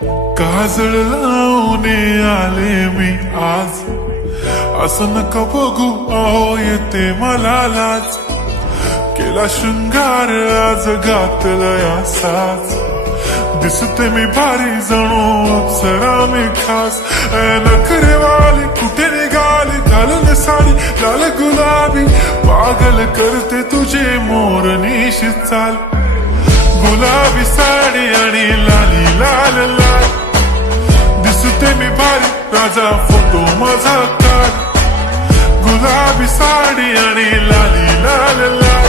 काजळ लावून आले मी आज, असं नका बघू अहो येते मला लाज. केला शृंगार आज घातला साज, दिसते मी भारी जणू अप्सरा मी खास. नखरेवाली कुठे निघाली घालून साडी लाल गुलाबी, पागल करते तुझे मोरनीश चाल. गुलाबी साडी आणि लाली लाल लाल, दिसते मी भारी राजा फोटो माझा काढ. गुलाबी साडी आणि लाली लाल लाल,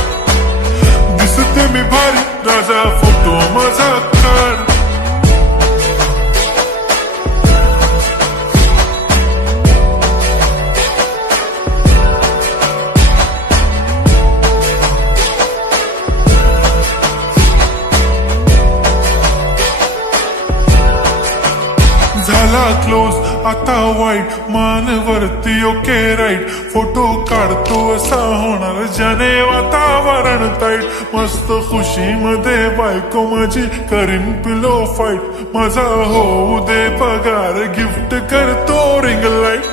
दिसते मी भारी राजा फोटो माझा काढ. झाला क्लोज आता वाईट, मानवरती ओके राईट. फोटो काढतो असा होणार ज्याने वातावरण ताईट. मस्त खुशीमध्ये बायको माझी करीन पिलो फाईट. माझा होऊ दे पगार गिफ्ट करतो रिंग लाईट.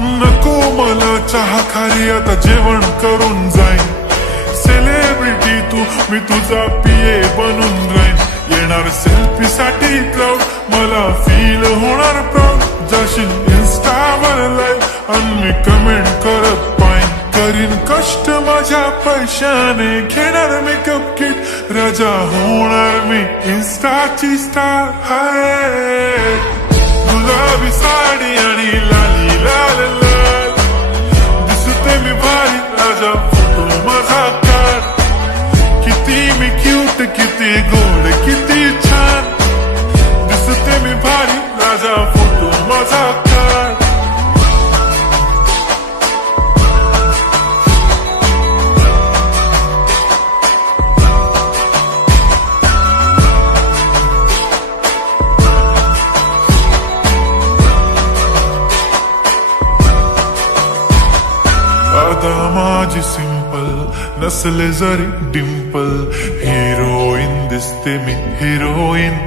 नको मला चहा खारी आता जेवण करून जाईन. सेलिब्रिटी तू मी तुझा पिये बनून राहीन. येणार सेल्फी साठी क्राऊड मला फील होणार प्राऊड. जाशील इन्स्टावर लाईव्ह आणि मी कमेंट करत पाईन. करीन कष्ट माझ्या पैशाने घेणार मेकअप किट. राजा होणार मी इन्स्टाची स्टार. हाय गुलाबी साडी आणि लाली लाल लाल, दिसते मी भारी राजा फोटो माझा काढ. किती मी क्यूट किती गोड किती छान, दिसते मी भारी राजा फोटो माझा काढ. आता माझी सिंपल नसले जरी डिंपल, हिरोईन दिसते मी हिरोईन.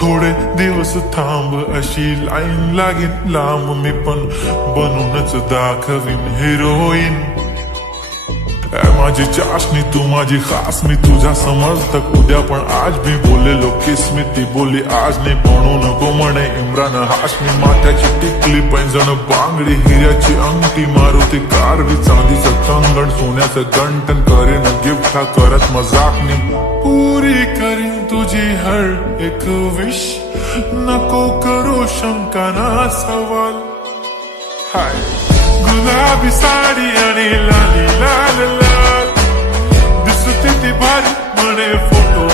थोडे दिवस थांब अशी लाईन लागेल लांब, मी पण बनूनच दाखवीन हिरोईन. माझी चाशनी तू माझी खास, मी तुझ्या समर्थक उद्या पण आज मी बोलेलो किस मी. ती बोली आज नाही बनू नको म्हणे इम्रान हाशमी. माथ्याची टिकली पैंजण बांगडी हिऱ्याची अंगठी, मारुती कारवी चांदीचं कंगण सोन्याचं गंटन. करीन गिफ्ट हा करत मजाकनी, पुरी करीन तुझी हर एक विश. नको करू शंका ना सवाल. हाय गुलाबी साडी आणि लाली लाल लाल, दिसते ती भारी म्हणे फोटो